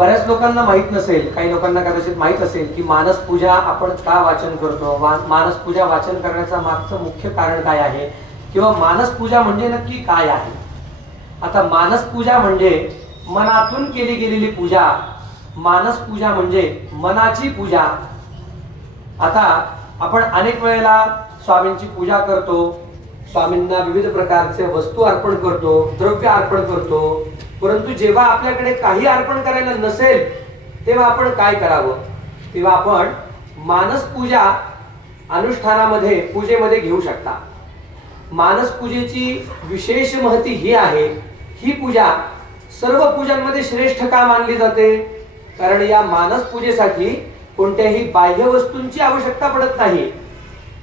बऱ्याच लोकांना माहीत नसेल काही लोकांना कदाचित माहीत असेल की मानस पूजा आपण का वाचन करतो? मानस पूजा वाचन करण्याचं मागचं मुख्य कारण काय आहे? किंवा मानस पूजा म्हणजे नक्की काय आहे? आता मानस पूजा म्हणजे मनातून केली गेलेली पूजा. मानस पूजा म्हणजे मनाची पूजा. आता आपण अनेक वेळेला स्वामींची पूजा करतो स्वामींना विविध प्रकारचे वस्तू अर्पण करतो द्रव्य अर्पण करतो. परंतु जेव्हा आपल्याकडे काही अर्पण करायला नसेल तेव्हा आपण काय करावं? तेव्हा आपण मानस पूजा अनुष्ठानामध्ये पूजेमध्ये घेऊ शकता. मानस पूजेची विशेष महती ही आहे ही पूजा सर्व पूजांमध्ये श्रेष्ठ का मानली जाते? कारण या मानस पूजेसाठी कोणत्याही बाह्य वस्तूंची आवश्यकता पडत नाही.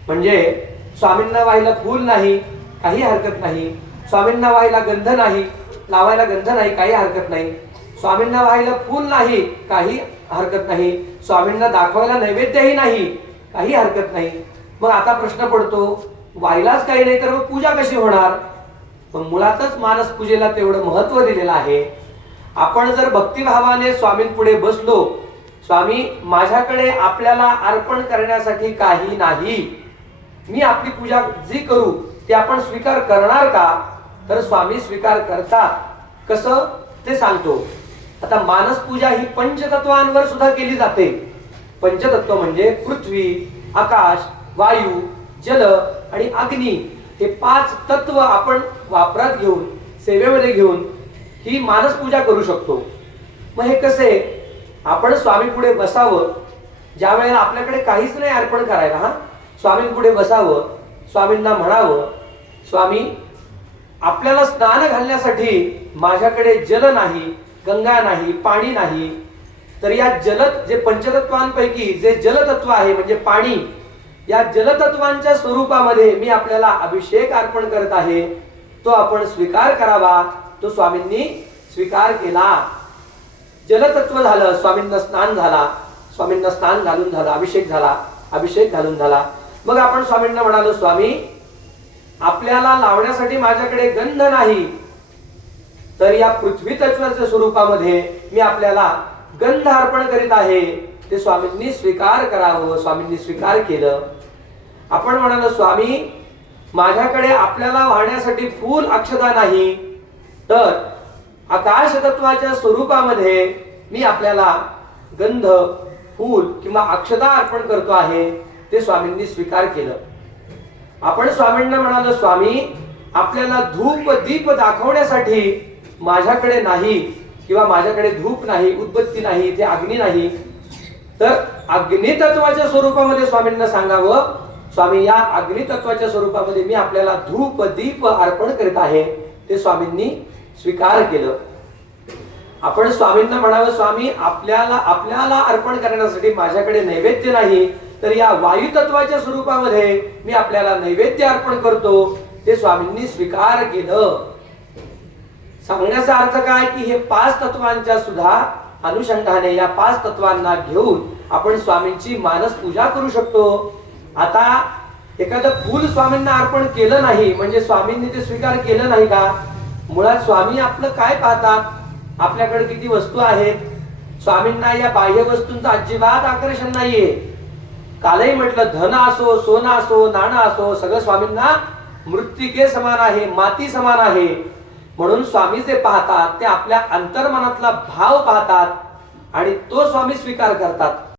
म्हणजे स्वामींना व्हायला फूल नाही काही हरकत नाही. स्वामींना व्हायला गंध नाही लावायला गंध नाही काही हरकत नाही. स्वामींना व्हायला फूल नाही काही हरकत नाही. स्वामींना दाखवायला नैवेद्यही नाही काही हरकत नाही. मग आता प्रश्न पडतो व्हायलाच काही नाही तर मग पूजा कशी होणार? मग मुळातच मानस पूजेला तेवढं महत्त्व दिलेलं आहे. आपण जर भक्तिभावाने स्वामींपुढे बसलो स्वामी माझ्याकडे आपल्याला अर्पण करण्यासाठी काही नाही. मी आपली पूजा जी करू ती आपण स्वीकार करणार का? तर स्वामी स्वीकार करतात कसं? ते सांगतो. आता मानस पूजा ही पंचतत्वांवर सुद्धा केली जाते. पंचतत्व म्हणजे पृथ्वी आकाश वायू जल आणि अग्नी हे पाच तत्व आपण वापरात घेऊन सेवेमध्ये घेऊन ही मानस पूजा करू शकतो. मग हे कसे? आपण स्वामी पुढे बसावं. ज्या वेळेला आपल्याकडे काहीच नाही अर्पण करायला हा? स्वामींपुढे बसावं. स्वामींना म्हणावं स्वामी आपल्याला स्नान घालण्यासाठी माझ्याकडे जल नाही गंगा नाही पाणी नाही. तर या जल जे पंचतत्वांपैकी जे जलतत्व आहे म्हणजे पाणी या जलतत्वांच्या स्वरूपामध्ये मी आपल्याला अभिषेक अर्पण करत आहे. तो आपण स्वीकार करावा. तो स्वामींनी स्वीकार केला. जलतत्व झालं स्वामींना स्नान झाला. स्वामींना स्नान घालून झाला अभिषेक झाला अभिषेक घालून झाला. मग आपण स्वामींना म्हणालो स्वामी आपल्याला लावण्यासाठी माझ्याकडे गंध नाही. तर या पृथ्वी तत्वाच्या स्वरूपामध्ये मी आपल्याला गंध अर्पण करीत आहे. ते स्वामींनी स्वीकार करावं स्वामींनी स्वीकार केलं. आपण म्हणालो स्वामी माझ्याकडे आपल्याला वाहण्यासाठी फूल अक्षता नाही. तर आकाश तत्वाच्या स्वरूपामध्ये मी आपल्याला गंध फूल किंवा अक्षता अर्पण करतो आहे. ते स्वामींनी स्वीकार केलं. आपण स्वामींना म्हणालो स्वामी आपल्याला धूप दीप दाखवण्यासाठी माझ्याकडे नाही किंवा माझ्याकडे धूप नाही उद्बत्ती नाही ते अग्नी नाही. तर अग्नितत्वाच्या स्वरूपामध्ये स्वामींना सांगावं स्वामी या अग्नितत्वाच्या स्वरूपामध्ये मी आपल्याला धूप दीप अर्पण करीत आहे. ते स्वामींनी स्वीकार केलं. आपण स्वामींना म्हणावं स्वामी आपल्याला आपल्याला अर्पण करण्यासाठी माझ्याकडे नैवेद्य नाही तर या वायू तत्वाच्या स्वरूपामध्ये मी आपल्याला नैवेद्य अर्पण करतो. ते स्वामींनी स्वीकार केलं. सांगण्याचा अर्थ काय की हे पाच तत्वांच्या सुद्धा अनुषंगाने या पाच तत्वांना घेऊन आपण स्वामींची मानस पूजा करू शकतो. आता एखादं फूल स्वामींना अर्पण केलं नाही म्हणजे स्वामींनी ते स्वीकार केलं नाही का? मुळात स्वामी आपलं काय पाहतात? आपल्याकडे किती वस्तू आहेत? स्वामींना या बाह्य वस्तूंचं अजिबात आकर्षण नाहीये. कालही म्हटलं धन असो सोनं असो नाणं असो सगळं स्वामींना मृत्तिके समान आहे माती समान आहे. म्हणून स्वामी जे पाहतात ते आपल्या अंतर्मनातला भाव पाहतात आणि तो स्वामी स्वीकार करतात.